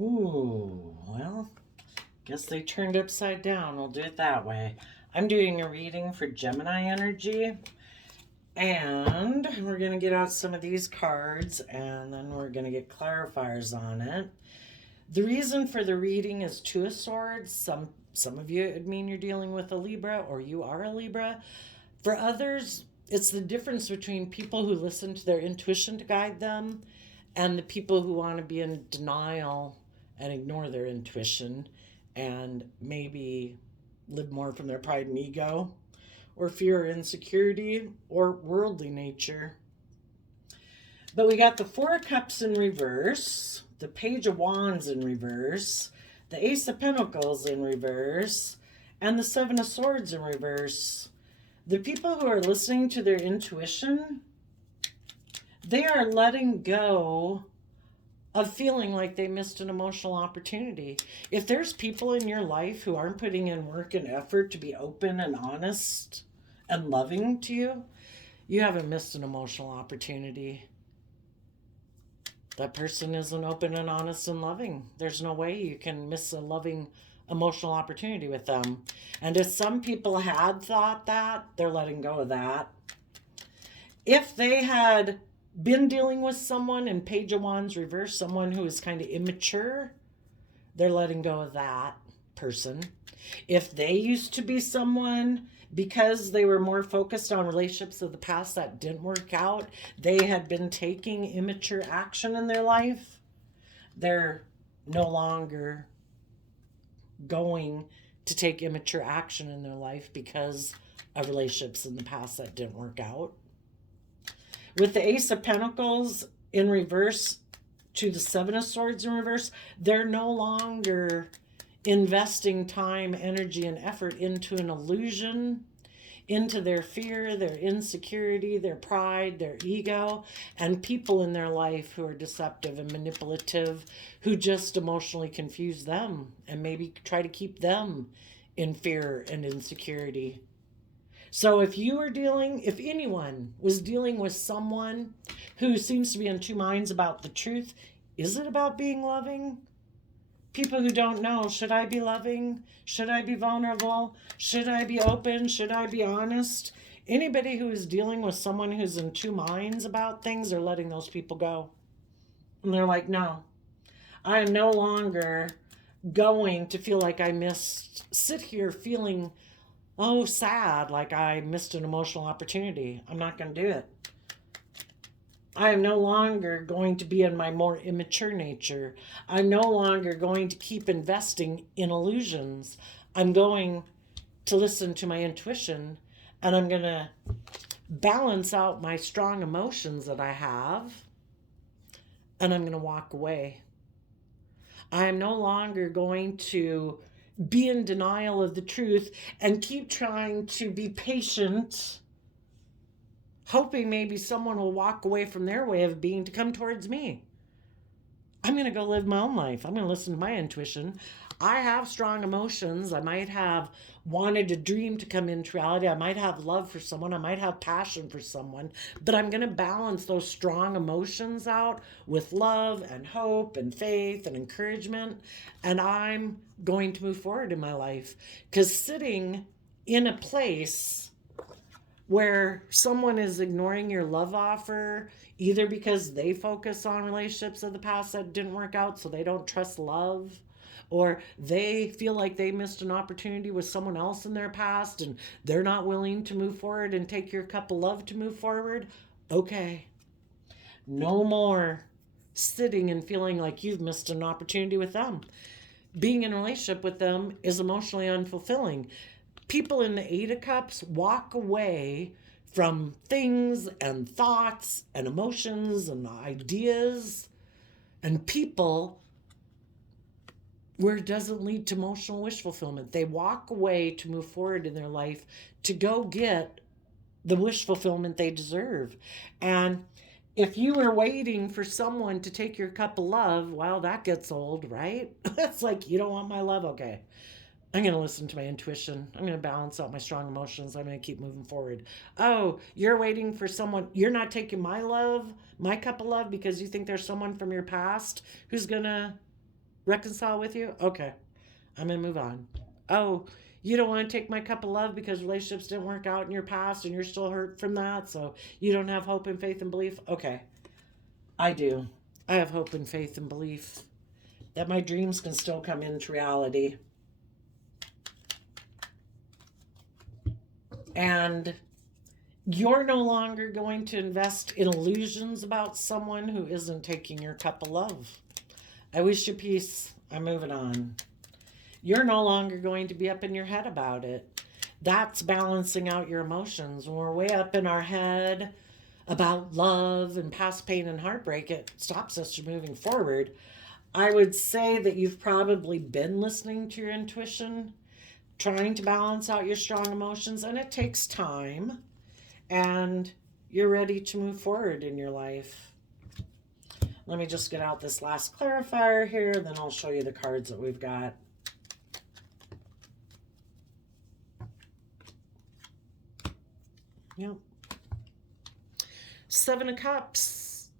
Ooh, well, guess they turned upside down. We'll do it that way. I'm doing a reading for Gemini energy, and we're going to get out some of these cards, and then we're going to get clarifiers on it. The reason for the reading is Two of Swords. Some of you, it mean you're dealing with a Libra, or you are a Libra. For others, it's the difference between people who listen to their intuition to guide them and the people who want to be in denial and ignore their intuition and maybe live more from their pride and ego, or fear or insecurity, or worldly nature. But we got the Four of Cups in reverse, the Page of Wands in reverse, the Ace of Pentacles in reverse, and the Seven of Swords in reverse. The people who are listening to their intuition, they are letting go of feeling like they missed an emotional opportunity. If there's people in your life who aren't putting in work and effort to be open and honest and loving to you, you haven't missed an emotional opportunity. That person isn't open and honest and loving. There's no way you can miss a loving emotional opportunity with them. And if some people had thought that, they're letting go of that. If they had been dealing with someone in Page of Wands reverse, someone who is kind of immature, they're letting go of that person. If they used to be someone, because they were more focused on relationships of the past that didn't work out, they had been taking immature action in their life, they're no longer going to take immature action in their life because of relationships in the past that didn't work out. With the Ace of Pentacles in reverse to the Seven of Swords in reverse, they're no longer investing time, energy, and effort into an illusion, into their fear, their insecurity, their pride, their ego, and people in their life who are deceptive and manipulative, who just emotionally confuse them and maybe try to keep them in fear and insecurity. So if anyone was dealing with someone who seems to be in two minds about the truth, is it about being loving? People who don't know, should I be loving? Should I be vulnerable? Should I be open? Should I be honest? Anybody who is dealing with someone who's in two minds about things, they're letting those people go. And they're like, no, I am no longer going to feel like sit here feeling sad, like I missed an emotional opportunity. I'm not going to do it. I am no longer going to be in my more immature nature. I'm no longer going to keep investing in illusions. I'm going to listen to my intuition, and I'm going to balance out my strong emotions that I have, and I'm going to walk away. I am no longer going to be in denial of the truth and keep trying to be patient, hoping maybe someone will walk away from their way of being to come towards me. I'm going to go live my own life. I'm going to listen to my intuition. I have strong emotions. I might have wanted a dream to come into reality. I might have love for someone. I might have passion for someone. But I'm going to balance those strong emotions out with love and hope and faith and encouragement. And I'm going to move forward in my life. Because sitting in a place where someone is ignoring your love offer, either because they focus on relationships of the past that didn't work out, so they don't trust love, or they feel like they missed an opportunity with someone else in their past and they're not willing to move forward and take your cup of love to move forward, okay. No more sitting and feeling like you've missed an opportunity with them. Being in a relationship with them is emotionally unfulfilling. People in the Eight of Cups walk away from things and thoughts and emotions and ideas and people where it doesn't lead to emotional wish fulfillment. They walk away to move forward in their life to go get the wish fulfillment they deserve. And if you were waiting for someone to take your cup of love, well, that gets old, right? It's like, you don't want my love? Okay. I'm going to listen to my intuition. I'm going to balance out my strong emotions. I'm going to keep moving forward. Oh, you're waiting for someone. You're not taking my love, my cup of love, because you think there's someone from your past who's going to reconcile with you? Okay. I'm going to move on. Oh, you don't want to take my cup of love because relationships didn't work out in your past and you're still hurt from that, so you don't have hope and faith and belief? Okay. I do. I have hope and faith and belief that my dreams can still come into reality. And you're no longer going to invest in illusions about someone who isn't taking your cup of love. I wish you peace. I'm moving on. You're no longer going to be up in your head about it. That's balancing out your emotions. When we're way up in our head about love and past pain and heartbreak, it stops us from moving forward. I would say that you've probably been listening to your intuition, trying to balance out your strong emotions, and it takes time. And you're ready to move forward in your life. Let me just get out this last clarifier here, then I'll show you the cards that we've got. Yep. Seven of Cups.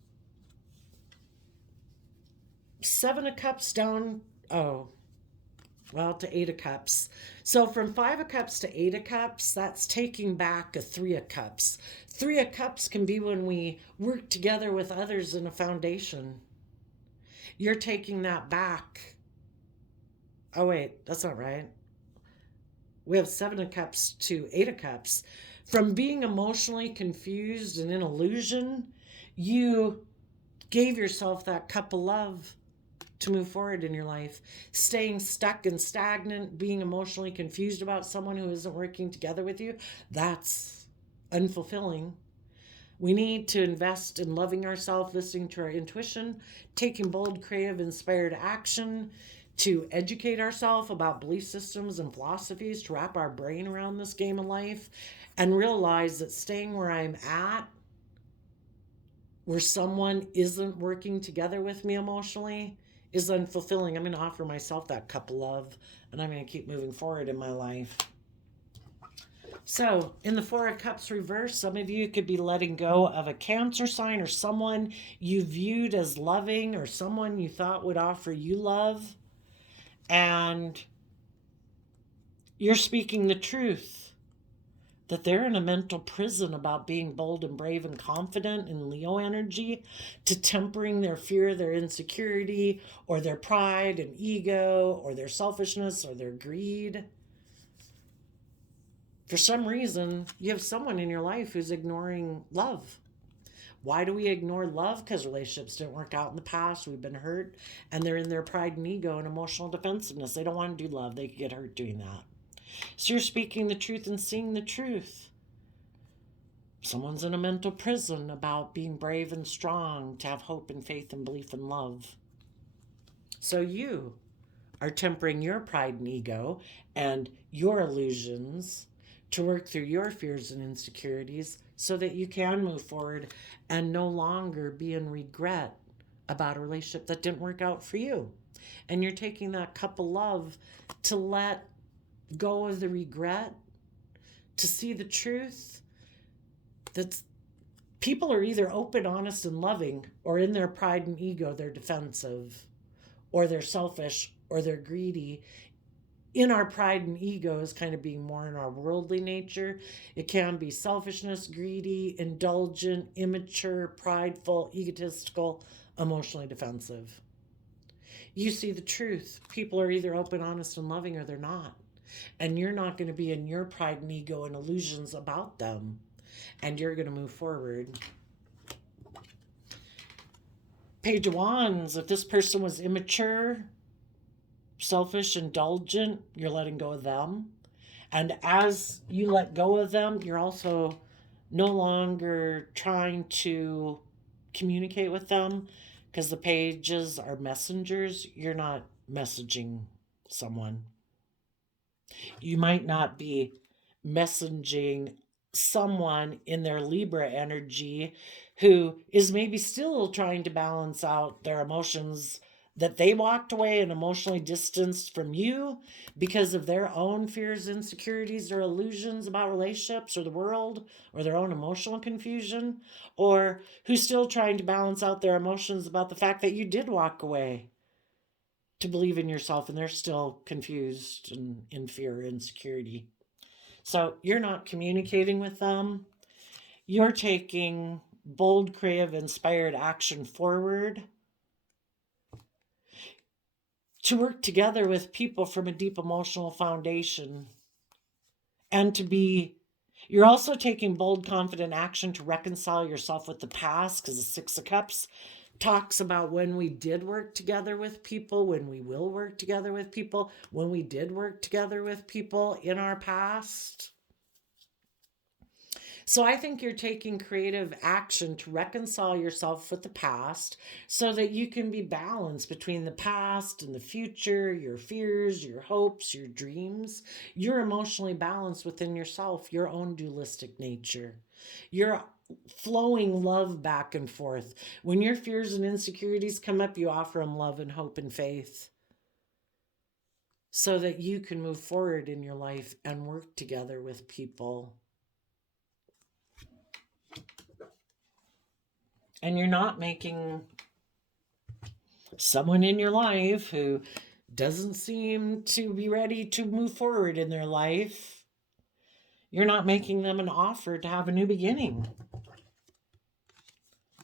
Seven of Cups down. Oh, well, to Eight of Cups. So from Five of Cups to Eight of Cups, that's taking back a Three of Cups. Three of Cups can be when we work together with others in a foundation. You're taking that back. Oh, wait, that's not right. We have Seven of Cups to Eight of Cups. From being emotionally confused and in illusion, you gave yourself that cup of love to move forward in your life. Staying stuck and stagnant, being emotionally confused about someone who isn't working together with you, that's unfulfilling. We need to invest in loving ourselves, listening to our intuition, taking bold, creative, inspired action to educate ourselves about belief systems and philosophies, to wrap our brain around this game of life, and realize that staying where I'm at, where someone isn't working together with me emotionally, is unfulfilling. I'm going to offer myself that cup of love, and I'm going to keep moving forward in my life. So, in the Four of Cups reverse, some of you could be letting go of a Cancer sign or someone you viewed as loving or someone you thought would offer you love. And you're speaking the truth that they're in a mental prison about being bold and brave and confident in Leo energy, to tempering their fear, their insecurity, or their pride and ego, or their selfishness, or their greed. For some reason, you have someone in your life who's ignoring love. Why do we ignore love? Because relationships didn't work out in the past. We've been hurt, and they're in their pride and ego and emotional defensiveness. They don't want to do love. They could get hurt doing that. So you're speaking the truth and seeing the truth. Someone's in a mental prison about being brave and strong, to have hope and faith and belief and love. So you are tempering your pride and ego and your illusions to work through your fears and insecurities so that you can move forward and no longer be in regret about a relationship that didn't work out for you. And you're taking that cup of love to let go of the regret, to see the truth that people are either open, honest, and loving, or in their pride and ego, they're defensive, or they're selfish, or they're greedy. In our pride and ego is kind of being more in our worldly nature. It can be selfishness, greedy, indulgent, immature, prideful, egotistical, emotionally defensive. You see the truth. People are either open, honest, and loving, or they're not. And you're not going to be in your pride and ego and illusions about them. And you're going to move forward. Page of Wands, if this person was immature, selfish, indulgent, you're letting go of them. And as you let go of them, you're also no longer trying to communicate with them, because the pages are messengers. You're not messaging someone. You might not be messaging someone in their Libra energy who is maybe still trying to balance out their emotions, that they walked away and emotionally distanced from you because of their own fears, insecurities, or illusions about relationships or the world, or their own emotional confusion, or who's still trying to balance out their emotions about the fact that you did walk away. to believe in yourself, and they're still confused and in fear, insecurity. So you're not communicating with them. You're taking bold, creative, inspired action forward to work together with people from a deep emotional foundation, and you're also taking bold, confident action to reconcile yourself with the past, because the Six of Cups talks about when we did work together with people, when we will work together with people, when we did work together with people in our past. So I think you're taking creative action to reconcile yourself with the past so that you can be balanced between the past and the future, your fears, your hopes, your dreams. You're emotionally balanced within yourself, your own dualistic nature. You're flowing love back and forth. When your fears and insecurities come up, you offer them love and hope and faith so that you can move forward in your life and work together with people. And you're not making someone in your life who doesn't seem to be ready to move forward in their life, you're not making them an offer to have a new beginning.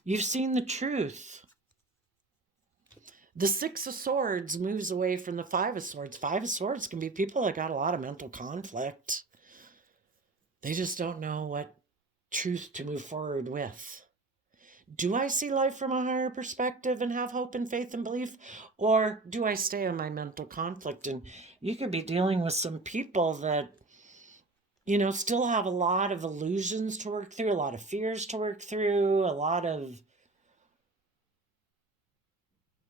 You've seen the truth. The Six of Swords moves away from the Five of Swords. Five of Swords can be people that got a lot of mental conflict. They just don't know what truth to move forward with. Do I see life from a higher perspective and have hope and faith and belief? Or do I stay in my mental conflict? And you could be dealing with some people that, still have a lot of illusions to work through, a lot of fears to work through, a lot of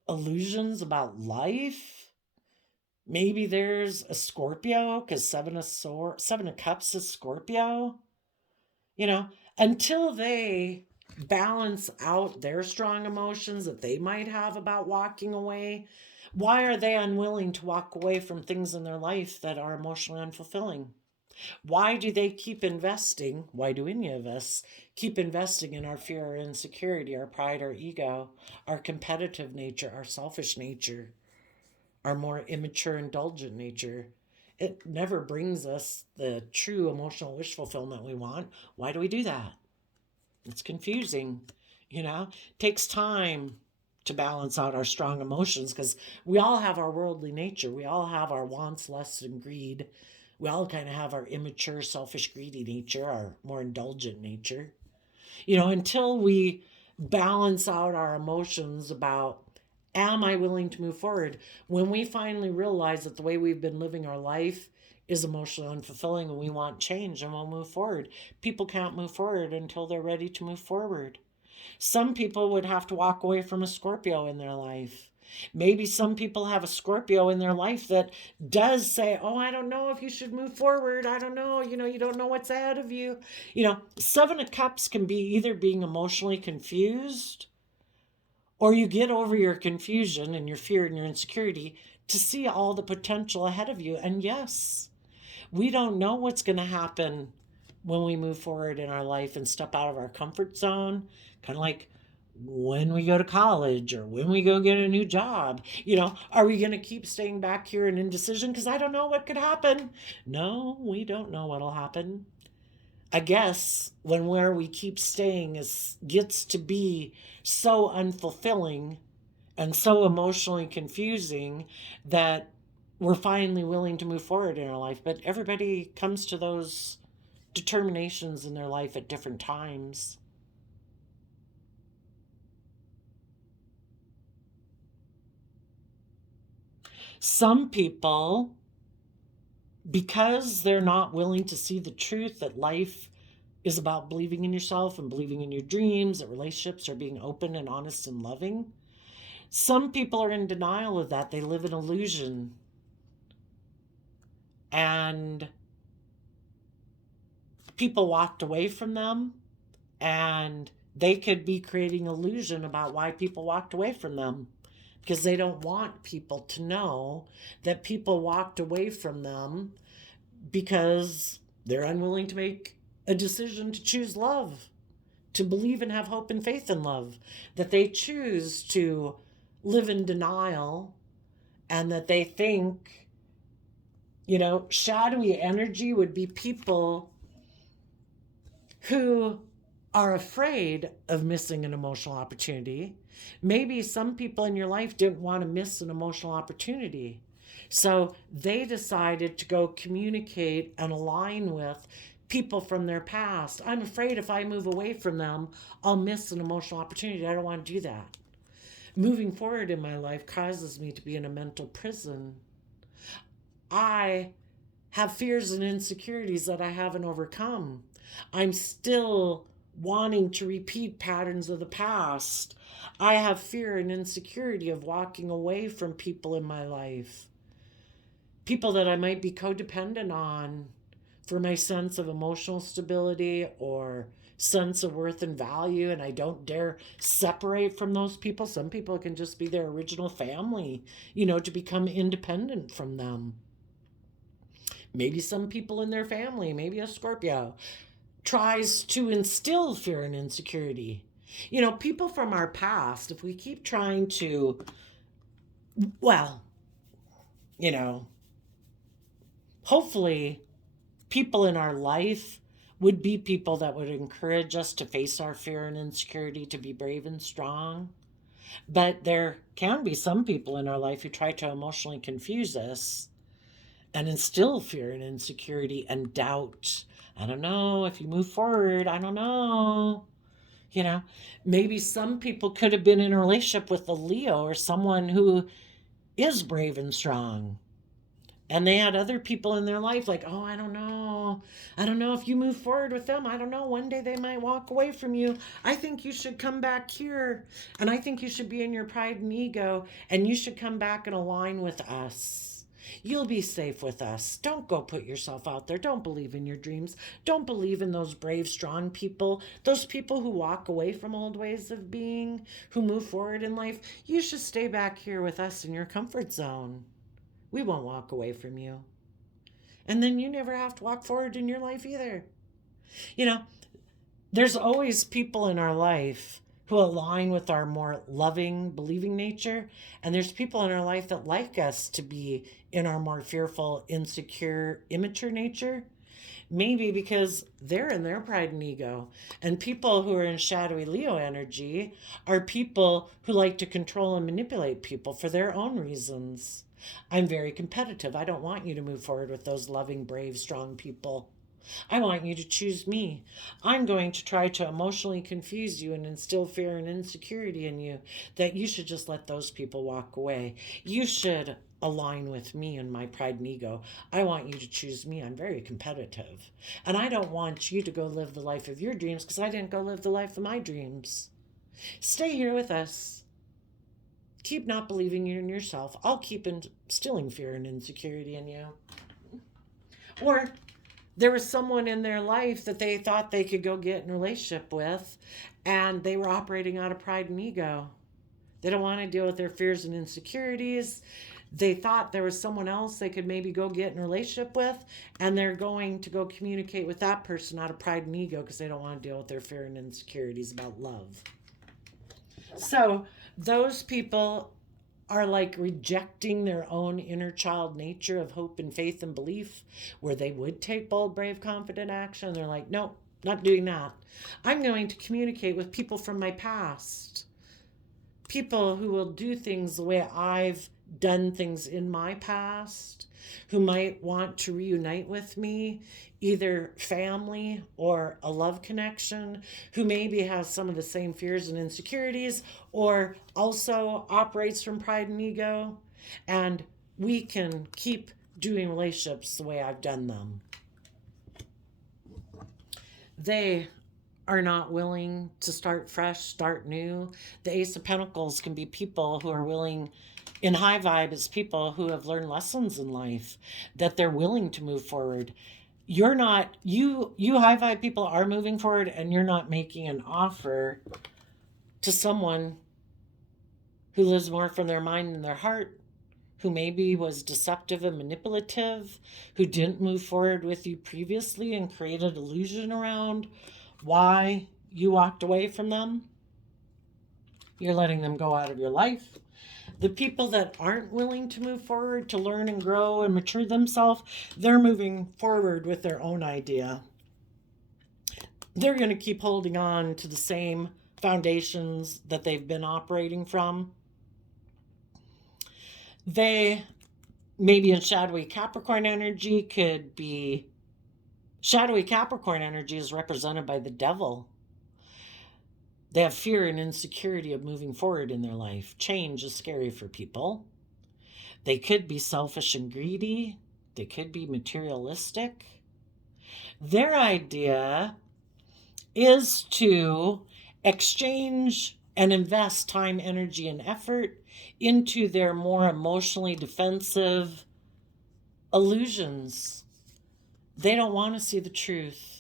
illusions about life. Maybe there's a Scorpio, because Seven of Cups is Scorpio. Until they balance out their strong emotions that they might have about walking away, why are they unwilling to walk away from things in their life that are emotionally unfulfilling? Why do they keep investing? Why do any of us keep investing in our fear, our insecurity, our pride, our ego, our competitive nature, our selfish nature, our more immature, indulgent nature? It never brings us the true emotional wish fulfillment we want. Why do we do that? It's confusing, It takes time to balance out our strong emotions, because we all have our worldly nature. We all have our wants, lusts, and greed. We all kind of have our immature, selfish, greedy nature, our more indulgent nature. Until we balance out our emotions about, am I willing to move forward? When we finally realize that the way we've been living our life is emotionally unfulfilling and we want change, and we'll move forward. People can't move forward until they're ready to move forward. Some people would have to walk away from a Scorpio in their life. Maybe some people have a Scorpio in their life that does say, oh, I don't know if you should move forward. I don't know. You don't know what's ahead of you. Seven of Cups can be either being emotionally confused, or you get over your confusion and your fear and your insecurity to see all the potential ahead of you. And yes, we don't know what's going to happen when we move forward in our life and step out of our comfort zone, kind of like when we go to college or when we go get a new job. Are we going to keep staying back here in indecision because I don't know what could happen? No, we don't know what'll happen. I guess when where we keep staying gets to be so unfulfilling and so emotionally confusing that we're finally willing to move forward in our life. But everybody comes to those determinations in their life at different times. Some people, because they're not willing to see the truth that life is about believing in yourself and believing in your dreams, that relationships are being open and honest and loving, some people are in denial of that. They live in illusion. And people walked away from them, and they could be creating illusion about why people walked away from them, because they don't want people to know that people walked away from them because they're unwilling to make a decision to choose love, to believe and have hope and faith in love, that they choose to live in denial and that they think, you know, shadowy energy would be people who are afraid of missing an emotional opportunity. Maybe some people in your life didn't want to miss an emotional opportunity. So they decided to go communicate and align with people from their past. I'm afraid if I move away from them, I'll miss an emotional opportunity. I don't want to do that. Moving forward in my life causes me to be in a mental prison. I have fears and insecurities that I haven't overcome. I'm still wanting to repeat patterns of the past. I have fear and insecurity of walking away from people in my life, people that I might be codependent on for my sense of emotional stability or sense of worth and value, and I don't dare separate from those people. Some people can just be their original family, you know, to become independent from them. Maybe some people in their family, maybe a Scorpio, tries to instill fear and insecurity. You know, people from our past, if we keep trying to, well, you know, hopefully people in our life would be people that would encourage us to face our fear and insecurity, to be brave and strong. But there can be some people in our life who try to emotionally confuse us and instill fear and insecurity and doubt. I don't know if you move forward. I don't know. You know, maybe some people could have been in a relationship with a Leo or someone who is brave and strong. And they had other people in their life like, oh, I don't know. I don't know if you move forward with them. I don't know. One day they might walk away from you. I think you should come back here. And I think you should be in your pride and ego. And you should come back and align with us. You'll be safe with us. Don't go put yourself out there. Don't believe in your dreams. Don't believe in those brave, strong people. Those people who walk away from old ways of being, who move forward in life. You should stay back here with us in your comfort zone. We won't walk away from you. And then you never have to walk forward in your life either. You know, there's always people in our life who align with our more loving, believing nature. And there's people in our life that like us to be in our more fearful, insecure, immature nature. Maybe because they're in their pride and ego. And people who are in shadowy Leo energy are people who like to control and manipulate people for their own reasons. I'm very competitive. I don't want you to move forward with those loving, brave, strong people. I want you to choose me. I'm going to try to emotionally confuse you and instill fear and insecurity in you that you should just let those people walk away. You should align with me and my pride and ego. I want you to choose me. I'm very competitive. And I don't want you to go live the life of your dreams because I didn't go live the life of my dreams. Stay here with us. Keep not believing in yourself. I'll keep instilling fear and insecurity in you. Or there was someone in their life that they thought they could go get in a relationship with, and they were operating out of pride and ego. They don't want to deal with their fears and insecurities. They thought there was someone else they could maybe go get in a relationship with, and they're going to go communicate with that person out of pride and ego because they don't want to deal with their fear and insecurities about love. So those people are like rejecting their own inner child nature of hope and faith and belief, where they would take bold, brave, confident action. They're like, nope, not doing that. I'm going to communicate with people from my past, people who will do things the way I've done things in my past, who might want to reunite with me, either family or a love connection, who maybe has some of the same fears and insecurities, or also operates from pride and ego. And we can keep doing relationships the way I've done them. They are not willing to start fresh, start new. The Ace of Pentacles can be people who are willing, in high vibe, is people who have learned lessons in life, that they're willing to move forward. You're not, you high vibe people are moving forward, and you're not making an offer to someone who lives more from their mind and their heart, who maybe was deceptive and manipulative, who didn't move forward with you previously and created illusion around why you walked away from them. You're letting them go out of your life. The people that aren't willing to move forward to learn and grow and mature themselves, they're moving forward with their own idea. They're going to keep holding on to the same foundations that they've been operating from. They, maybe in shadowy Capricorn energy, could be, shadowy Capricorn energy is represented by the devil. They have fear and insecurity of moving forward in their life. Change is scary for people. They could be selfish and greedy. They could be materialistic. Their idea is to exchange and invest time, energy, and effort into their more emotionally defensive illusions. They don't want to see the truth.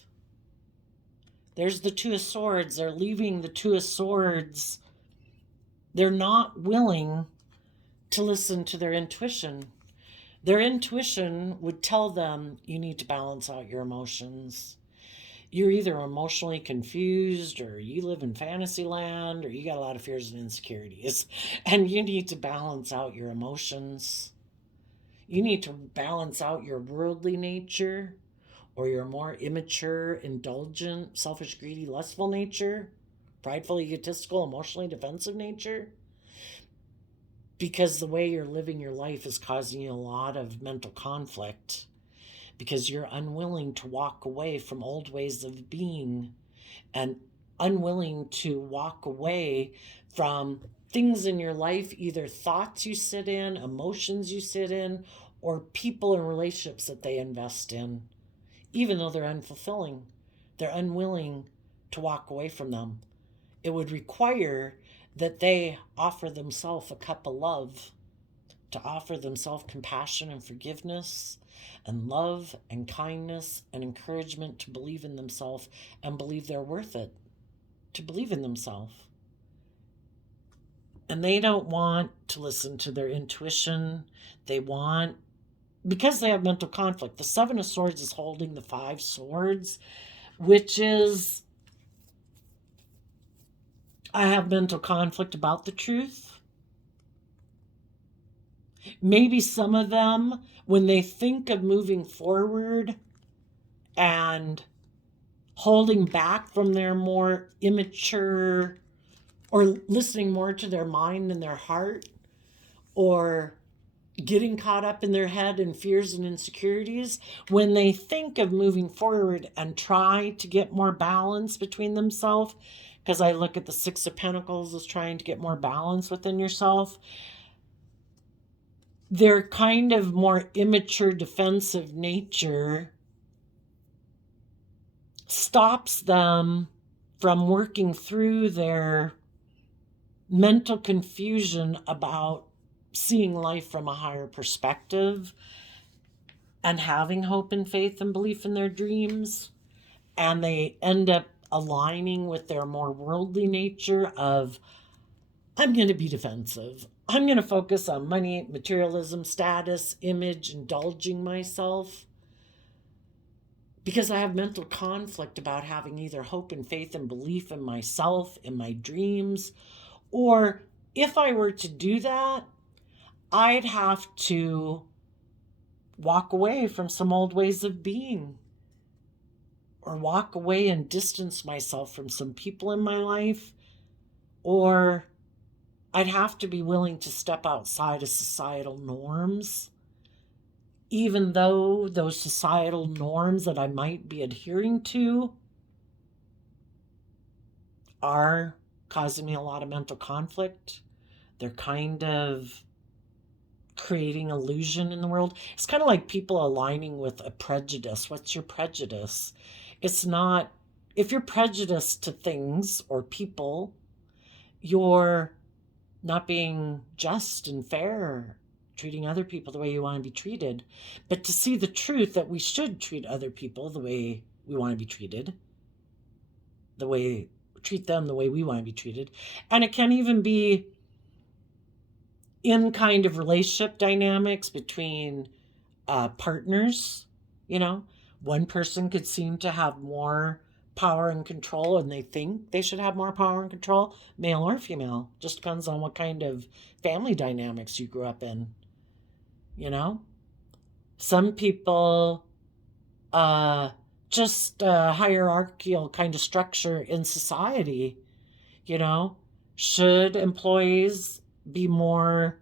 There's the Two of Swords. They're leaving the Two of Swords. They're not willing to listen to their intuition. Their intuition would tell them, you need to balance out your emotions. You're either emotionally confused, or you live in fantasy land, or you got a lot of fears and insecurities, and you need to balance out your emotions. You need to balance out your worldly nature, or your more immature, indulgent, selfish, greedy, lustful nature, prideful, egotistical, emotionally defensive nature. Because the way you're living your life is causing you a lot of mental conflict, because you're unwilling to walk away from old ways of being, and unwilling to walk away from things in your life, either thoughts you sit in, emotions you sit in, or people and relationships that they invest in. Even though they're unfulfilling, they're unwilling to walk away from them. It would require that they offer themselves a cup of love, to offer themselves compassion and forgiveness and love and kindness and encouragement to believe in themselves and believe they're worth it, to believe in themselves. And they don't want to listen to their intuition. They want, because they have mental conflict. The Seven of Swords is holding the Five Swords, which is, I have mental conflict about the truth. Maybe some of them, when they think of moving forward and holding back from their more immature, or listening more to their mind and their heart, or getting caught up in their head and fears and insecurities, when they think of moving forward and try to get more balance between themselves, because I look at the Six of Pentacles as trying to get more balance within yourself, their kind of more immature defensive nature stops them from working through their mental confusion about seeing life from a higher perspective and having hope and faith and belief in their dreams. And they end up aligning with their more worldly nature of, I'm going to be defensive. I'm going to focus on money, materialism, status, image, indulging myself. Because I have mental conflict about having either hope and faith and belief in myself, in my dreams, or if I were to do that, I'd have to walk away from some old ways of being, or walk away and distance myself from some people in my life, or I'd have to be willing to step outside of societal norms, even though those societal norms that I might be adhering to are causing me a lot of mental conflict. They're kind of creating illusion in the world. It's kind of like people aligning with a prejudice. What's your prejudice? It's not, if you're prejudiced to things or people, you're not being just and fair, treating other people the way you want to be treated. But to see the truth that we should treat other people the way we want to be treated, treat them the way we want to be treated. And it can even be in kind of relationship dynamics between partners. One person could seem to have more power and control, and they think they should have more power and control, male or female. Just depends on what kind of family dynamics you grew up in. You know, some people just hierarchical kind of structure in society. You know, should employees be more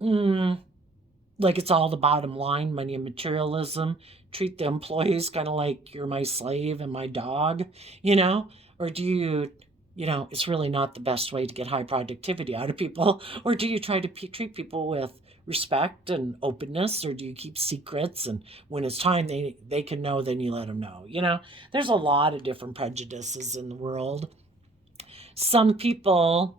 like it's all the bottom line, money and materialism? Treat the employees kind of like you're my slave and my dog, you know? Or do you, it's really not the best way to get high productivity out of people? Or do you try to treat people with respect and openness? Or do you keep secrets, and when it's time they can know, then you let them know? There's a lot of different prejudices in the world. Some people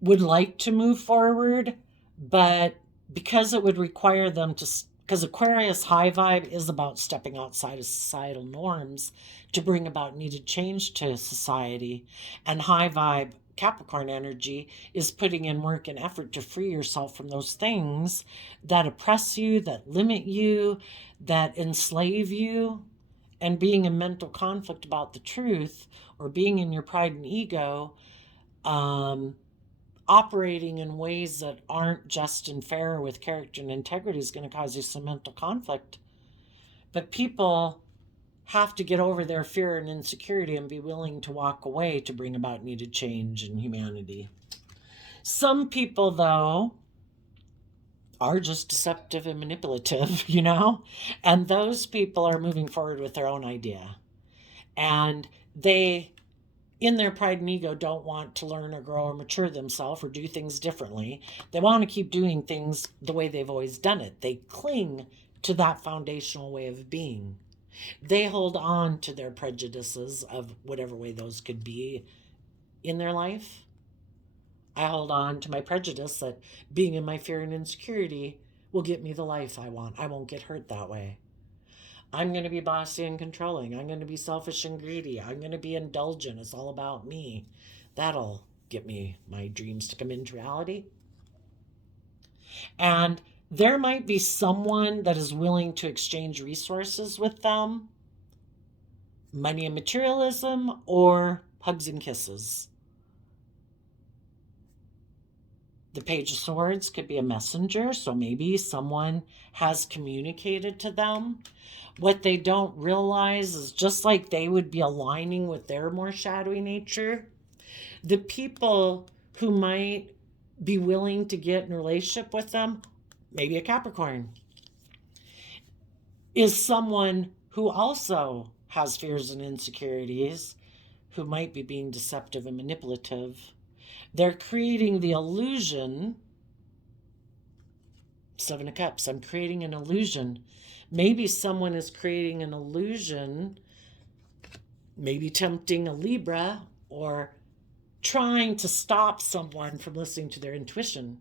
would like to move forward, but because it would require them to, because Aquarius high vibe is about stepping outside of societal norms to bring about needed change to society, and high vibe Capricorn energy is putting in work and effort to free yourself from those things that oppress you, that limit you, that enslave you, and being in mental conflict about the truth, or being in your pride and ego, operating in ways that aren't just and fair with character and integrity is going to cause you some mental conflict. But people have to get over their fear and insecurity and be willing to walk away to bring about needed change in humanity. Some people, though, are just deceptive and manipulative, and those people are moving forward with their own idea. And they, in their pride and ego, don't want to learn or grow or mature themselves or do things differently. They want to keep doing things the way they've always done it. They cling to that foundational way of being. They hold on to their prejudices of whatever way those could be in their life. I hold on to my prejudice that being in my fear and insecurity will get me the life I want. I won't get hurt that way. I'm going to be bossy and controlling. I'm going to be selfish and greedy. I'm going to be indulgent. It's all about me. That'll get me my dreams to come into reality. And there might be someone that is willing to exchange resources with them, money and materialism, or hugs and kisses. The Page of Swords could be a messenger, so maybe someone has communicated to them. What they don't realize is, just like they would be aligning with their more shadowy nature, the people who might be willing to get in a relationship with them, maybe a Capricorn, is someone who also has fears and insecurities, who might be being deceptive and manipulative. They're creating the illusion. Seven of Cups. I'm creating an illusion. Maybe someone is creating an illusion, maybe tempting a Libra, or trying to stop someone from listening to their intuition.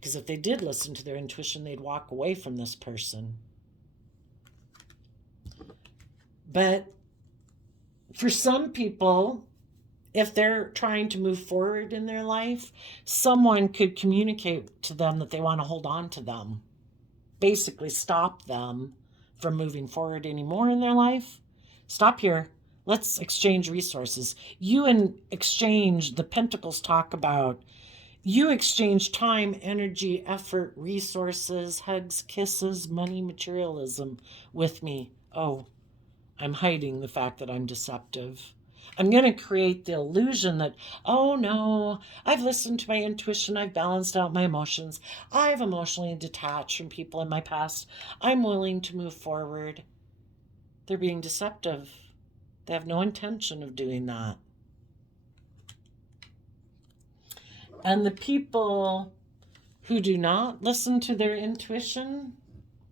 Because if they did listen to their intuition, they'd walk away from this person. But for some people, if they're trying to move forward in their life, someone could communicate to them that they want to hold on to them. Basically stop them from moving forward anymore in their life. Stop here. Let's exchange resources. You in exchange, the Pentacles talk about, you exchange time, energy, effort, resources, hugs, kisses, money, materialism with me. Oh, I'm hiding the fact that I'm deceptive. I'm going to create the illusion that, oh no, I've listened to my intuition, I've balanced out my emotions, I've emotionally detached from people in my past, I'm willing to move forward. They're being deceptive. They have no intention of doing that. And the people who do not listen to their intuition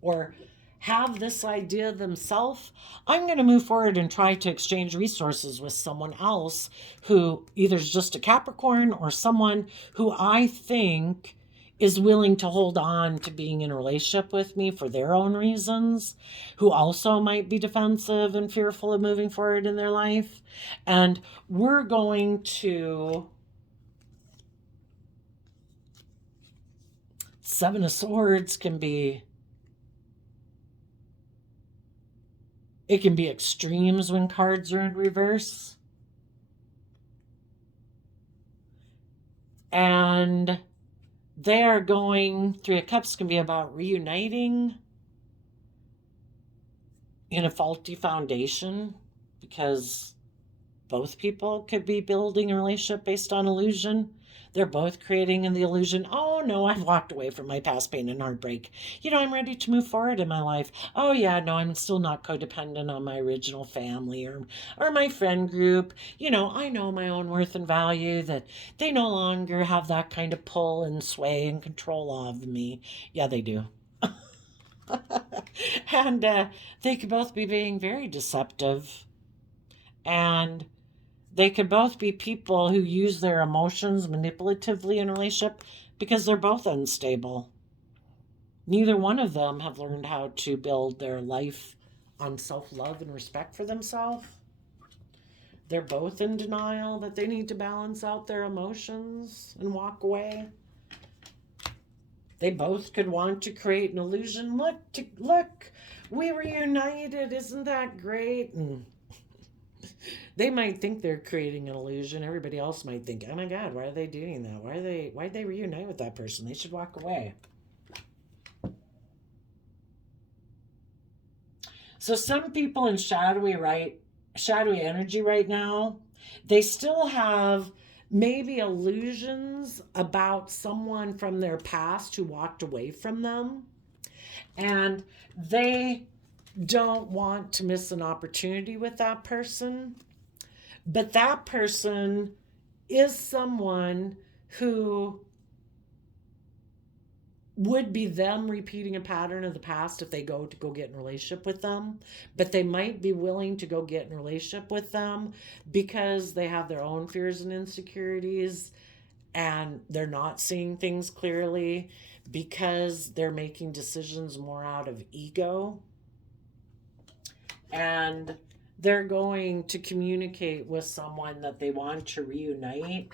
or have this idea themselves, I'm going to move forward and try to exchange resources with someone else who either is just a Capricorn or someone who I think is willing to hold on to being in a relationship with me for their own reasons, who also might be defensive and fearful of moving forward in their life. And we're going to... Seven of Swords can be It can be extremes when cards are in reverse. And they are going, Three of Cups can be about reuniting in a faulty foundation, because both people could be building a relationship based on illusion. They're both creating in the illusion. Oh no, I've walked away from my past pain and heartbreak. I'm ready to move forward in my life. Oh yeah, no, I'm still not codependent on my original family or my friend group. I know my own worth and value, that they no longer have that kind of pull and sway and control of me. Yeah, they do. And they could both be being very deceptive. And they could both be people who use their emotions manipulatively in a relationship because they're both unstable. Neither one of them have learned how to build their life on self love and respect for themselves. They're both in denial that they need to balance out their emotions and walk away. They both could want to create an illusion. Look, we reunited. Isn't that great? And they might think they're creating an illusion. Everybody else might think, "Oh my God, why are they doing that? Why'd they reunite with that person? They should walk away." So some people in shadowy energy right now, they still have maybe illusions about someone from their past who walked away from them, and they don't want to miss an opportunity with that person. But that person is someone who would be them repeating a pattern of the past if they go get in a relationship with them. But they might be willing to go get in a relationship with them because they have their own fears and insecurities, and they're not seeing things clearly, because they're making decisions more out of ego. And they're going to communicate with someone that they want to reunite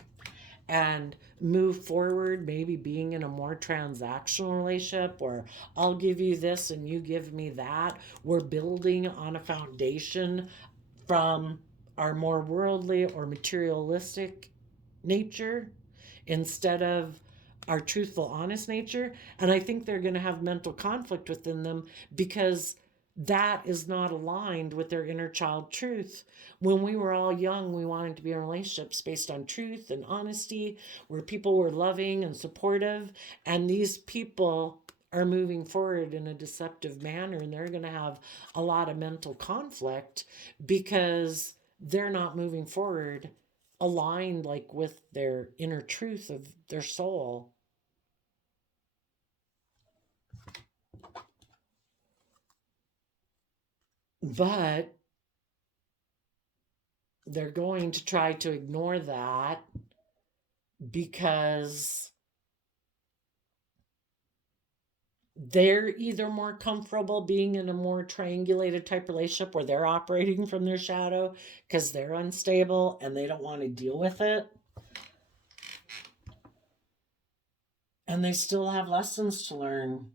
and move forward, maybe being in a more transactional relationship, or I'll give you this and you give me that. We're building on a foundation from our more worldly or materialistic nature instead of our truthful, honest nature. And I think they're going to have mental conflict within them because that is not aligned with their inner child truth. When we were all young, we wanted to be in relationships based on truth and honesty, where people were loving and supportive. And these people are moving forward in a deceptive manner, and they're going to have a lot of mental conflict because they're not moving forward aligned like with their inner truth of their soul. But they're going to try to ignore that because they're either more comfortable being in a more triangulated type relationship where they're operating from their shadow because they're unstable and they don't want to deal with it. And they still have lessons to learn.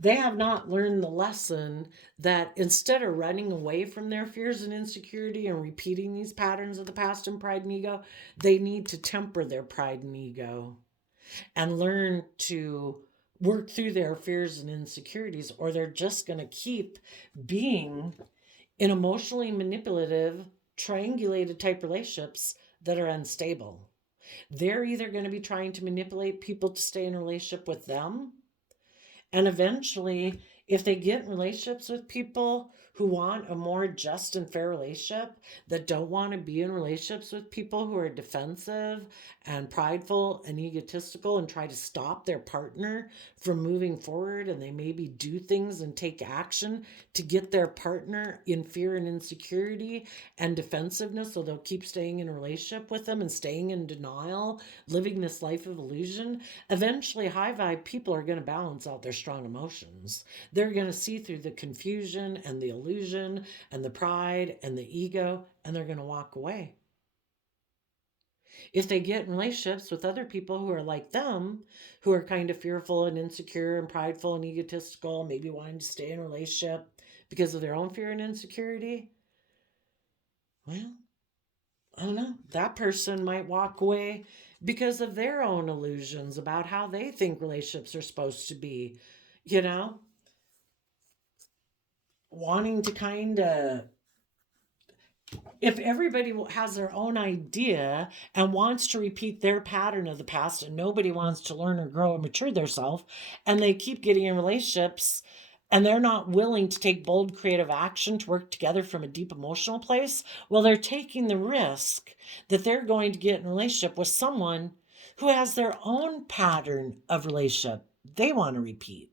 They have not learned the lesson that instead of running away from their fears and insecurity and repeating these patterns of the past in pride and ego, they need to temper their pride and ego and learn to work through their fears and insecurities, or they're just going to keep being in emotionally manipulative, triangulated type relationships that are unstable. They're either going to be trying to manipulate people to stay in a relationship with them, and eventually, if they get in relationships with people who want a more just and fair relationship, that don't want to be in relationships with people who are defensive and prideful and egotistical and try to stop their partner from moving forward, and they maybe do things and take action to get their partner in fear and insecurity and defensiveness, so they'll keep staying in a relationship with them and staying in denial, living this life of illusion. Eventually, high vibe people are going to balance out their strong emotions. They're going to see through the confusion and the illusion and the pride and the ego, and they're going to walk away. If they get in relationships with other people who are like them, who are kind of fearful and insecure and prideful and egotistical, maybe wanting to stay in a relationship because of their own fear and insecurity, well, I don't know. That person might walk away because of their own illusions about how they think relationships are supposed to be, you know, wanting to kind of, if everybody has their own idea and wants to repeat their pattern of the past and nobody wants to learn or grow or mature themselves, and they keep getting in relationships and they're not willing to take bold creative action to work together from a deep emotional place, well, they're taking the risk that they're going to get in a relationship with someone who has their own pattern of relationship they want to repeat.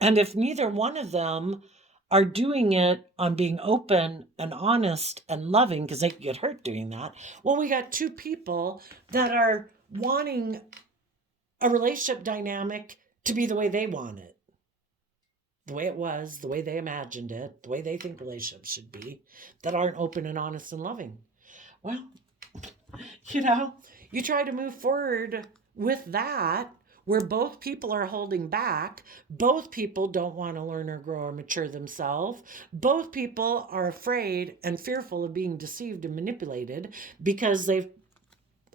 And if neither one of them are doing it on being open and honest and loving, because they can get hurt doing that, well, we got two people that are wanting a relationship dynamic to be the way they want it, the way it was, the way they imagined it, the way they think relationships should be, that aren't open and honest and loving. Well, you try to move forward with that where both people are holding back, both people don't want to learn or grow or mature themselves, both people are afraid and fearful of being deceived and manipulated because they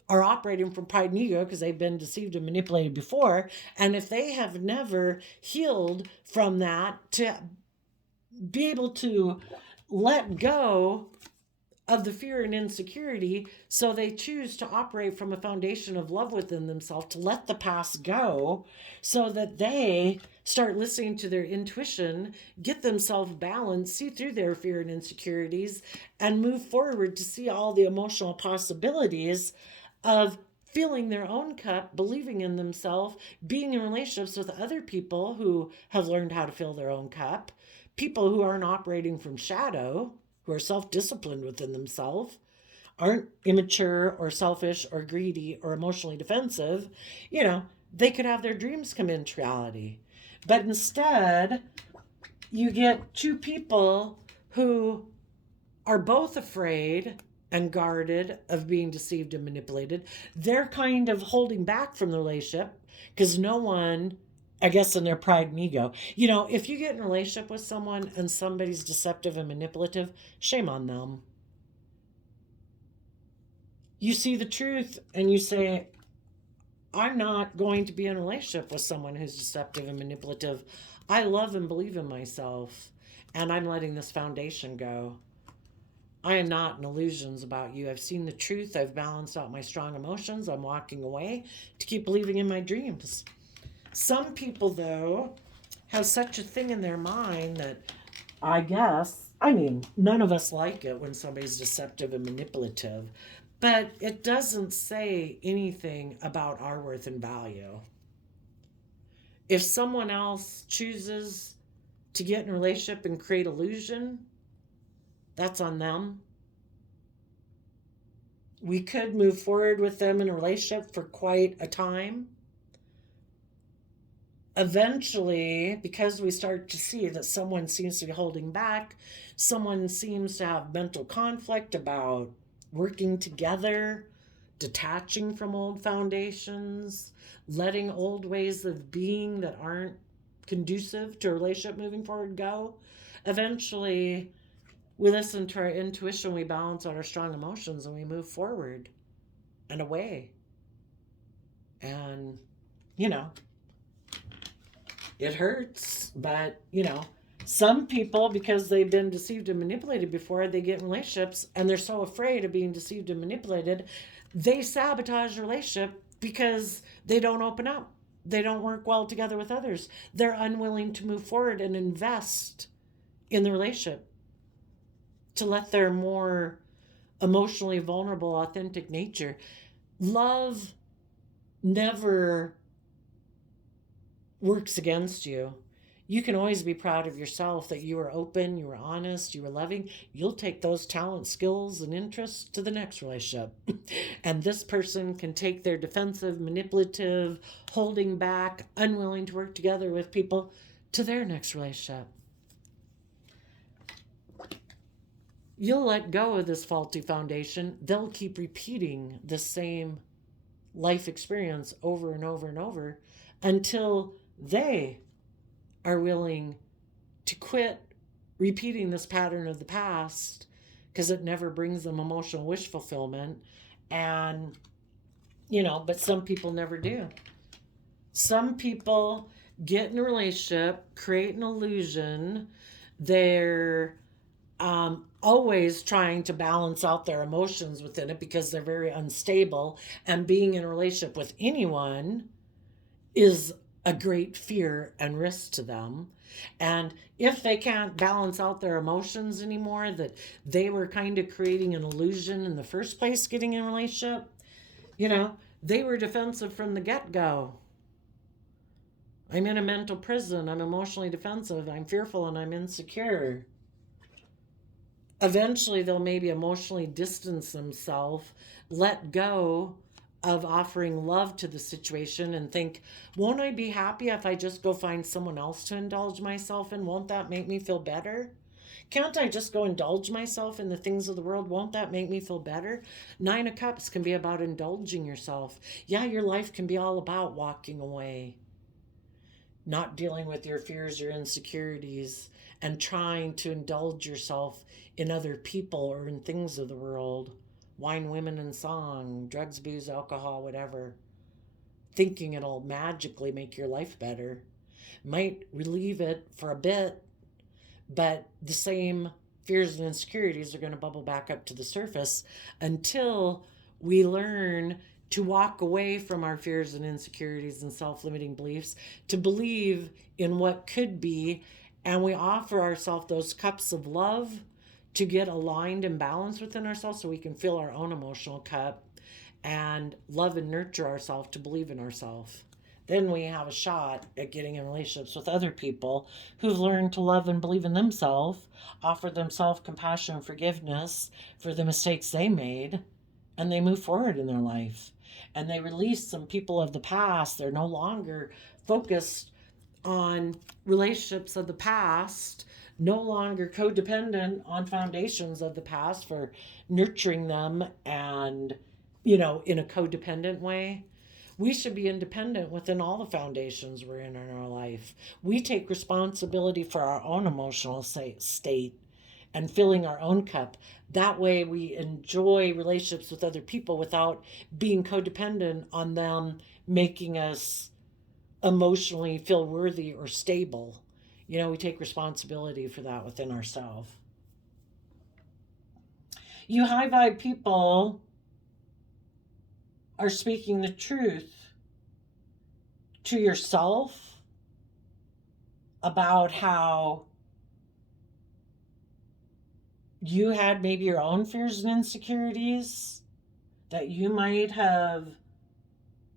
are operating from pride and ego because they've been deceived and manipulated before. And if they have never healed from that to be able to let go of the fear and insecurity, so they choose to operate from a foundation of love within themselves, to let the past go so that they start listening to their intuition, get themselves balanced, see through their fear and insecurities, and move forward to see all the emotional possibilities of filling their own cup, believing in themselves, being in relationships with other people who have learned how to fill their own cup, people who aren't operating from shadow, who are self-disciplined within themselves, aren't immature or selfish or greedy or emotionally defensive. They could have their dreams come into reality. But instead, you get two people who are both afraid and guarded of being deceived and manipulated. They're kind of holding back from the relationship because no one, I guess, in their pride and ego. If you get in a relationship with someone and somebody's deceptive and manipulative, shame on them. You see the truth and you say, I'm not going to be in a relationship with someone who's deceptive and manipulative. I love and believe in myself, and I'm letting this foundation go. I am not in illusions about you. I've seen the truth. I've balanced out my strong emotions. I'm walking away to keep believing in my dreams. Some people, though, have such a thing in their mind that none of us like it when somebody's deceptive and manipulative, but it doesn't say anything about our worth and value. If someone else chooses to get in a relationship and create illusion, that's on them. We could move forward with them in a relationship for quite a time. Eventually, because we start to see that someone seems to be holding back, someone seems to have mental conflict about working together, detaching from old foundations, letting old ways of being that aren't conducive to a relationship moving forward go. Eventually, we listen to our intuition, we balance out our strong emotions, and we move forward and away. And, it hurts, but, some people, because they've been deceived and manipulated before, they get in relationships and they're so afraid of being deceived and manipulated, they sabotage the relationship because they don't open up. They don't work well together with others. They're unwilling to move forward and invest in the relationship, to let their more emotionally vulnerable, authentic nature. Love never works against you. You can always be proud of yourself that you were open, you were honest, you were loving. You'll take those talents, skills, and interests to the next relationship. And this person can take their defensive, manipulative, holding back, unwilling to work together with people to their next relationship. You'll let go of this faulty foundation. They'll keep repeating the same life experience over and over and over until they are willing to quit repeating this pattern of the past, because it never brings them emotional wish fulfillment. And, but some people never do. Some people get in a relationship, create an illusion. They're always trying to balance out their emotions within it because they're very unstable. And being in a relationship with anyone is a great fear and risk to them. And if they can't balance out their emotions anymore, that they were kind of creating an illusion in the first place getting in a relationship, they were defensive from the get-go. I'm in a mental prison. I'm emotionally defensive. I'm fearful and I'm insecure. Eventually, they'll maybe emotionally distance themselves, let go of offering love to the situation, and think, won't I be happy if I just go find someone else to indulge myself in? Won't that make me feel better? Can't I just go indulge myself in the things of the world? Won't that make me feel better? 9 of Cups can be about indulging yourself. Yeah, your life can be all about walking away, not dealing with your fears, your insecurities, and trying to indulge yourself in other people or in things of the world. Wine, women, and song, drugs, booze, alcohol, whatever. Thinking it'll magically make your life better. Might relieve it for a bit, but the same fears and insecurities are going to bubble back up to the surface until we learn to walk away from our fears and insecurities and self-limiting beliefs, to believe in what could be, and we offer ourselves those cups of love to get aligned and balanced within ourselves so we can fill our own emotional cup and love and nurture ourselves to believe in ourselves. Then we have a shot at getting in relationships with other people who've learned to love and believe in themselves, offer themselves compassion and forgiveness for the mistakes they made, and they move forward in their life. And they release some people of the past. They're no longer focused on relationships of the past, no longer codependent on foundations of the past for nurturing them and, in a codependent way. We should be independent within all the foundations we're in our life. We take responsibility for our own emotional state and filling our own cup. That way we enjoy relationships with other people without being codependent on them making us emotionally feel worthy or stable. We take responsibility for that within ourselves. You high vibe people are speaking the truth to yourself about how you had maybe your own fears and insecurities, that you might have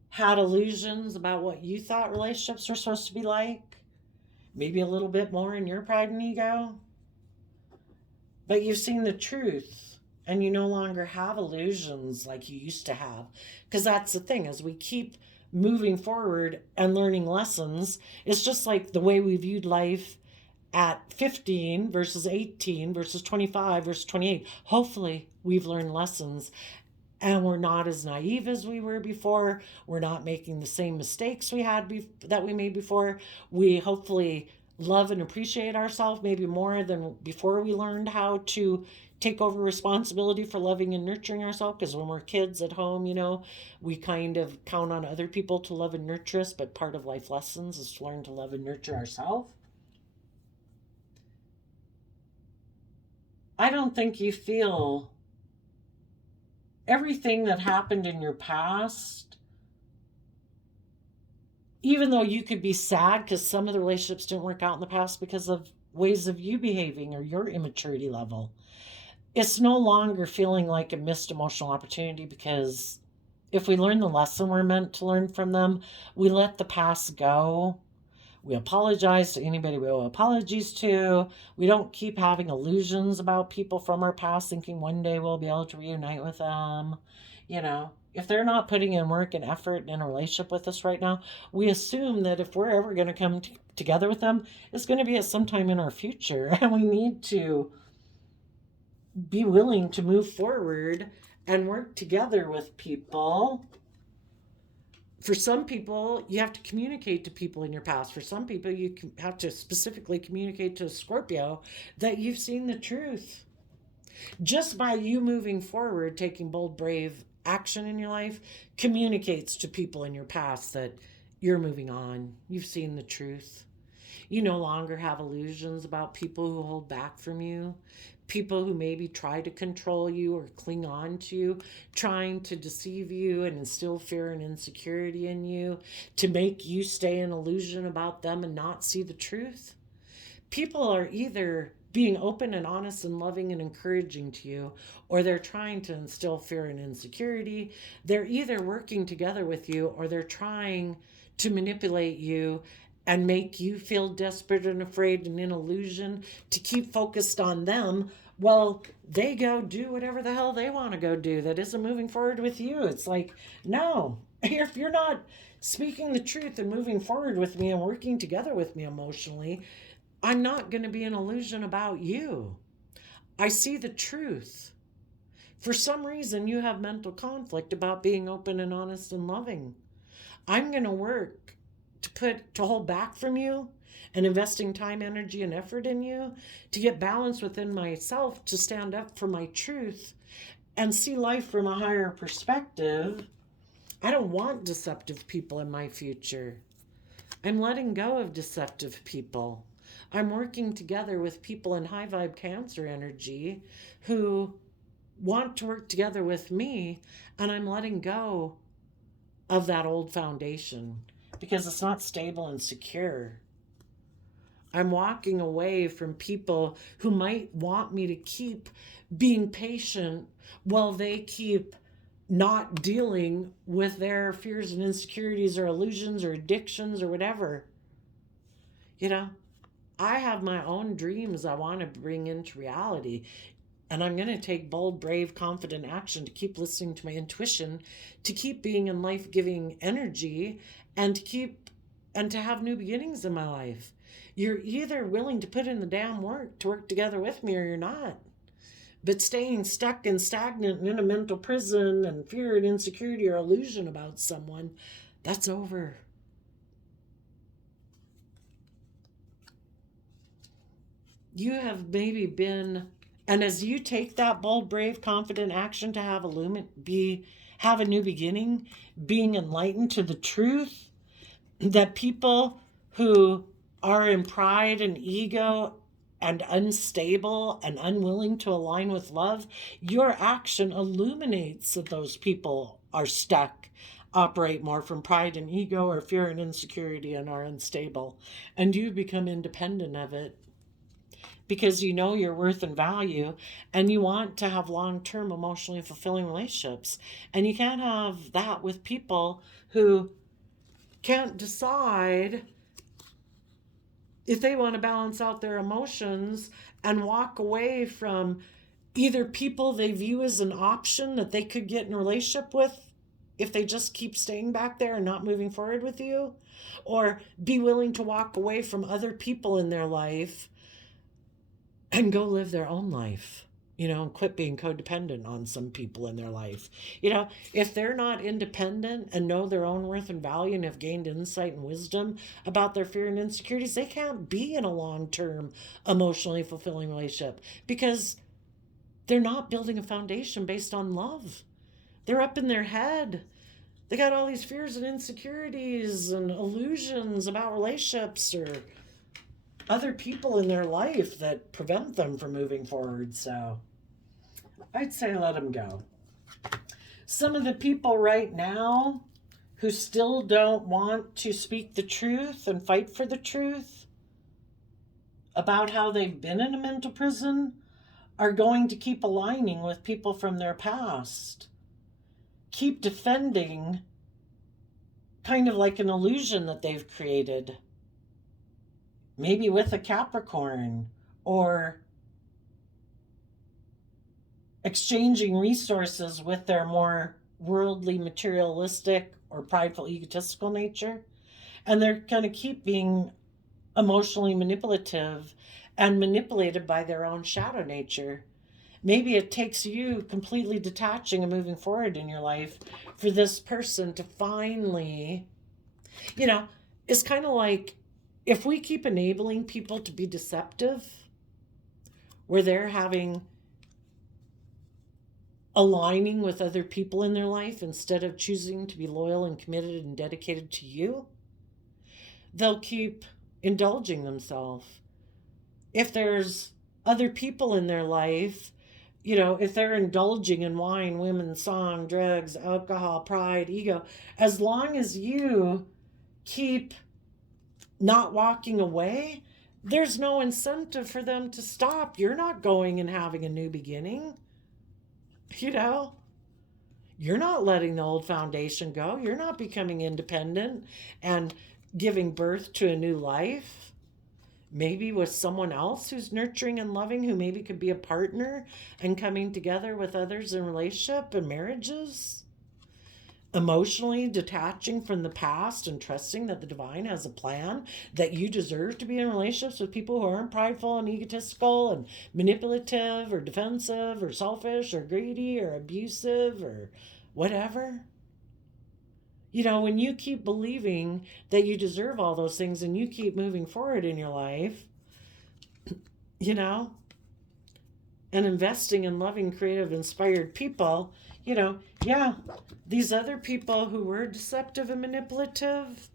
had illusions about what you thought relationships were supposed to be like, maybe a little bit more in your pride and ego. But you've seen the truth, and you no longer have illusions like you used to have. Because that's the thing, as we keep moving forward and learning lessons, it's just like the way we viewed life at 15 versus 18 versus 25 versus 28. Hopefully we've learned lessons and we're not as naive as we were before. We're not making the same mistakes that we made before. We hopefully love and appreciate ourselves maybe more than before we learned how to take over responsibility for loving and nurturing ourselves. Because when we're kids at home, we kind of count on other people to love and nurture us, but part of life lessons is to learn to love and nurture ourselves. I don't think you feel everything that happened in your past, even though you could be sad because some of the relationships didn't work out in the past because of ways of you behaving or your immaturity level. It's no longer feeling like a missed emotional opportunity, because if we learn the lesson we're meant to learn from them, we let the past go. We apologize to anybody we owe apologies to. We don't keep having illusions about people from our past, thinking one day we'll be able to reunite with them. If they're not putting in work and effort in a relationship with us right now, we assume that if we're ever going to come together with them, it's going to be at some time in our future. And we need to be willing to move forward and work together with people For some people, you have to communicate to people in your past. For some people, you have to specifically communicate to a Scorpio that you've seen the truth. Just by you moving forward, taking bold, brave action in your life, communicates to people in your past that you're moving on. You've seen the truth. You no longer have illusions about people who hold back from you, people who maybe try to control you or cling on to you, trying to deceive you and instill fear and insecurity in you to make you stay in illusion about them and not see the truth. People are either being open and honest and loving and encouraging to you, or they're trying to instill fear and insecurity. They're either working together with you or they're trying to manipulate you and make you feel desperate and afraid and in illusion to keep focused on them. Well, they go do whatever the hell they want to go do that isn't moving forward with you. It's like, no, if you're not speaking the truth and moving forward with me and working together with me emotionally, I'm not going to be an illusion about you. I see the truth. For some reason, you have mental conflict about being open and honest and loving. I'm going to work to hold back from you and investing time, energy, and effort in you to get balance within myself, to stand up for my truth and see life from a higher perspective. I don't want deceptive people in my future. I'm letting go of deceptive people. I'm working together with people in high vibe Cancer energy who want to work together with me, and I'm letting go of that old foundation because it's not stable and secure. I'm walking away from people who might want me to keep being patient while they keep not dealing with their fears and insecurities or illusions or addictions or whatever. You know, I have my own dreams I want to bring into reality. And I'm going to take bold, brave, confident action to keep listening to my intuition, to keep being in life-giving energy, and to have new beginnings in my life. You're either willing to put in the damn work to work together with me or you're not. But staying stuck and stagnant and in a mental prison and fear and insecurity or illusion about someone, that's over. You have maybe been, and as you take that bold, brave, confident action to have a new beginning, being enlightened to the truth, that people who are in pride and ego and unstable and unwilling to align with love, your action illuminates that those people are stuck, operate more from pride and ego or fear and insecurity and are unstable. And you become independent of it because you know your worth and value and you want to have long-term emotionally fulfilling relationships. And you can't have that with people who can't decide if they want to balance out their emotions and walk away from either people they view as an option that they could get in a relationship with if they just keep staying back there and not moving forward with you, or be willing to walk away from other people in their life and go live their own life, and quit being codependent on some people in their life. If they're not independent and know their own worth and value and have gained insight and wisdom about their fear and insecurities, they can't be in a long-term, emotionally fulfilling relationship because they're not building a foundation based on love. They're up in their head. They got all these fears and insecurities and illusions about relationships or other people in their life that prevent them from moving forward. So I'd say let them go. Some of the people right now who still don't want to speak the truth and fight for the truth about how they've been in a mental prison are going to keep aligning with people from their past. Keep defending kind of like an illusion that they've created. Maybe with a Capricorn, or exchanging resources with their more worldly, materialistic, or prideful, egotistical nature. And they're going to keep being emotionally manipulative and manipulated by their own shadow nature. Maybe it takes you completely detaching and moving forward in your life for this person to finally, you know, it's kind of like if we keep enabling people to be deceptive, where they're aligning with other people in their life instead of choosing to be loyal and committed and dedicated to you, they'll keep indulging themselves. If there's other people in their life, if they're indulging in wine, women, song, drugs, alcohol, pride, ego, as long as you keep not walking away, there's no incentive for them to stop. You're not going and having a new beginning. You're not letting the old foundation go. You're not becoming independent and giving birth to a new life. Maybe with someone else who's nurturing and loving, who maybe could be a partner and coming together with others in relationship and marriages. Emotionally detaching from the past and trusting that the divine has a plan, that you deserve to be in relationships with people who aren't prideful and egotistical and manipulative or defensive or selfish or greedy or abusive or whatever. When you keep believing that you deserve all those things and you keep moving forward in your life, and investing in loving, creative, inspired people, these other people who were deceptive and manipulative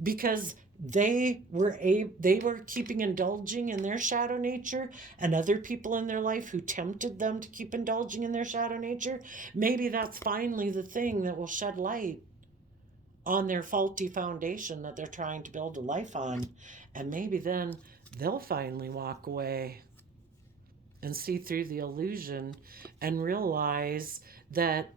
because they were keeping indulging in their shadow nature, and other people in their life who tempted them to keep indulging in their shadow nature, maybe that's finally the thing that will shed light on their faulty foundation that they're trying to build a life on. And maybe then they'll finally walk away and see through the illusion and realize that,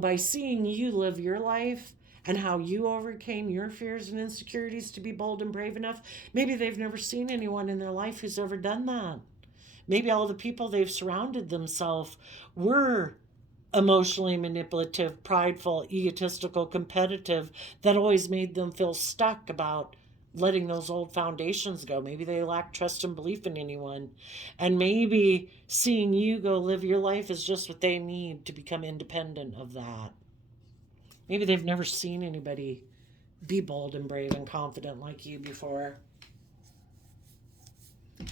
by seeing you live your life and how you overcame your fears and insecurities to be bold and brave enough, maybe they've never seen anyone in their life who's ever done that. Maybe all the people they've surrounded themselves were emotionally manipulative, prideful, egotistical, competitive, that always made them feel stuck about letting those old foundations go. Maybe they lack trust and belief in anyone. And maybe seeing you go live your life is just what they need to become independent of that. Maybe they've never seen anybody be bold and brave and confident like you before.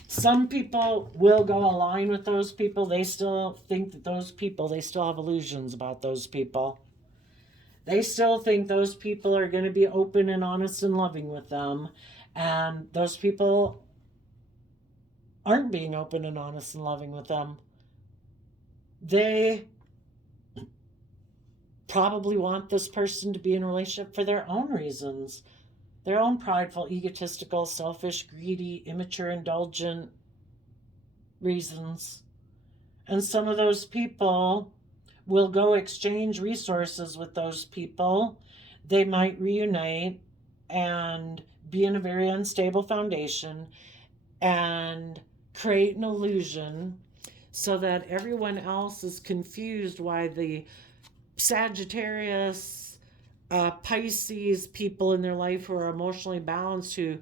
Some people will go align with those people. They still think that they still have illusions about those people. They still think those people are going to be open and honest and loving with them. And those people aren't being open and honest and loving with them. They probably want this person to be in a relationship for their own reasons. Their own prideful, egotistical, selfish, greedy, immature, indulgent reasons. And some of those people will go exchange resources with those people. They might reunite and be in a very unstable foundation and create an illusion so that everyone else is confused why the Sagittarius, Pisces people in their life who are emotionally balanced, who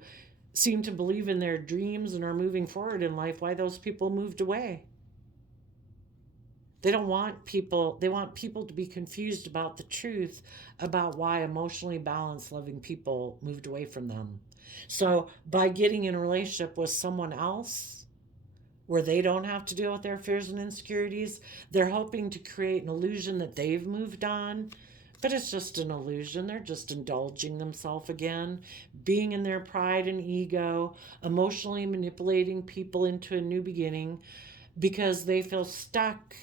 seem to believe in their dreams and are moving forward in life, why those people moved away. They want people to be confused about the truth about why emotionally balanced, loving people moved away from them. So by getting in a relationship with someone else where they don't have to deal with their fears and insecurities, they're hoping to create an illusion that they've moved on. But it's just an illusion. They're just indulging themselves again, being in their pride and ego, emotionally manipulating people into a new beginning because they feel stuck,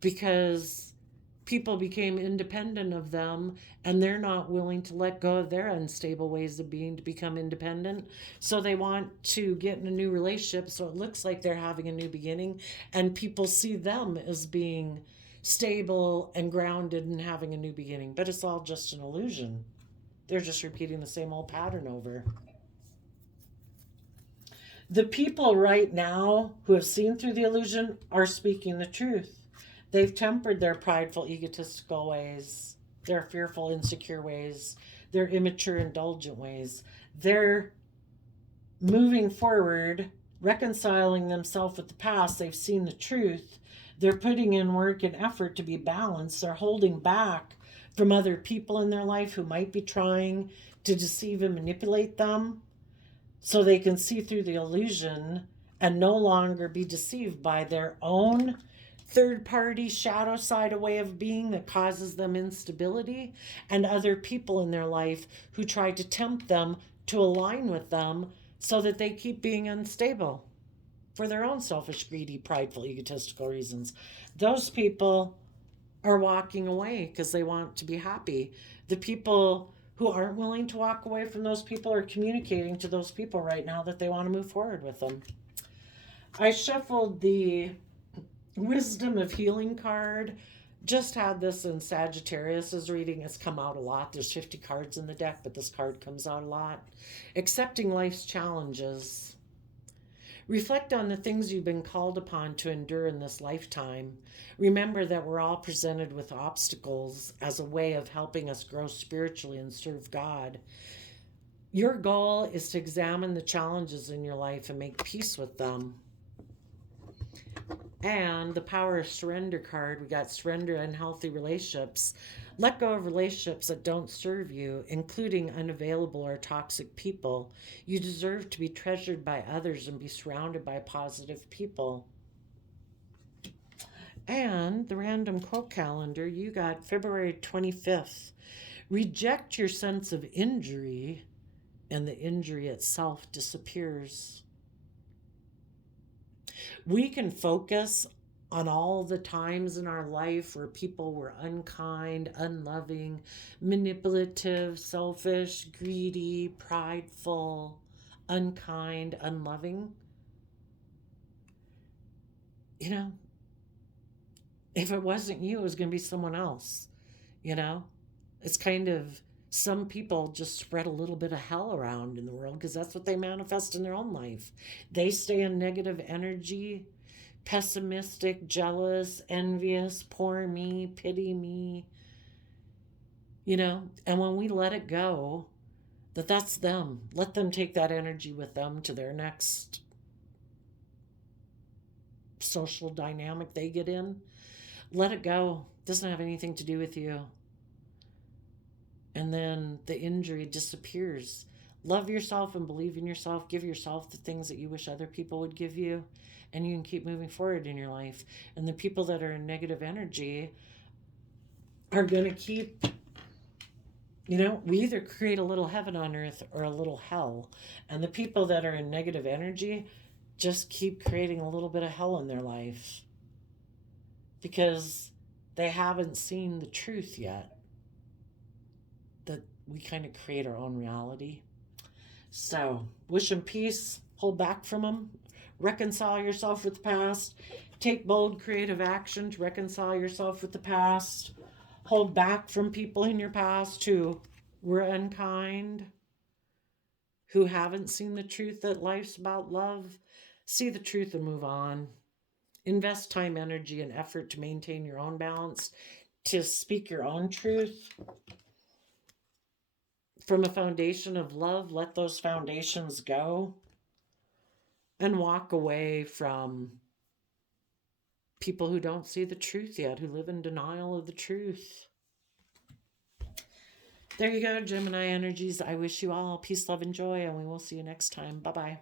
because people became independent of them and they're not willing to let go of their unstable ways of being to become independent. So they want to get in a new relationship so it looks like they're having a new beginning, and people see them as being stable and grounded and having a new beginning. But it's all just an illusion. They're just repeating the same old pattern over. The people right now who have seen through the illusion are speaking the truth. They've tempered their prideful, egotistical ways, their fearful, insecure ways, their immature, indulgent ways. They're moving forward reconciling themselves with the past. They've seen the truth. They're putting in work and effort to be balanced. They're holding back from other people in their life who might be trying to deceive and manipulate them, so they can see through the illusion and no longer be deceived by their own third party shadow side, a way of being that causes them instability, and other people in their life who try to tempt them to align with them so that they keep being unstable for their own selfish, greedy, prideful, egotistical reasons. Those people are walking away because they want to be happy. The people who aren't willing to walk away from those people are communicating to those people right now that they want to move forward with them. I shuffled the Wisdom of Healing card. Just had this in Sagittarius's reading. It's come out a lot. There's 50 cards in the deck, but this card comes out a lot. Accepting life's challenges. Reflect on the things you've been called upon to endure in this lifetime. Remember that we're all presented with obstacles as a way of helping us grow spiritually and serve God. Your goal is to examine the challenges in your life and make peace with them. And the Power of Surrender card, we got surrender unhealthy relationships. Let go of relationships that don't serve you, including unavailable or toxic people. You deserve to be treasured by others and be surrounded by positive people. And the random quote calendar, you got February 25th. Reject your sense of injury, and the injury itself disappears. We can focus on all the times in our life where people were unkind, unloving, manipulative, selfish, greedy, prideful, unkind, unloving. You know, if it wasn't you, it was going to be someone else. You know, it's kind of, some people just spread a little bit of hell around in the world because that's what they manifest in their own life. They stay in negative energy, pessimistic, jealous, envious, poor me, pity me, you know. And when we let it go, that's them. Let them take that energy with them to their next social dynamic they get in. Let it go. It doesn't have anything to do with you. And then the injury disappears. Love yourself and believe in yourself. Give yourself the things that you wish other people would give you, and you can keep moving forward in your life. And the people that are in negative energy are going to keep, you know, we either create a little heaven on earth or a little hell. And the people that are in negative energy just keep creating a little bit of hell in their life because they haven't seen the truth yet, that we kind of create our own reality. So wish them peace, hold back from them, reconcile yourself with the past, take bold creative action to reconcile yourself with the past, hold back from people in your past who were unkind, who haven't seen the truth that life's about love. See the truth and move on. Invest time, energy, and effort to maintain your own balance, to speak your own truth from a foundation of love. Let those foundations go and walk away from people who don't see the truth yet, who live in denial of the truth. There you go, Gemini energies. I wish you all peace, love, and joy, and we will see you next time. Bye-bye.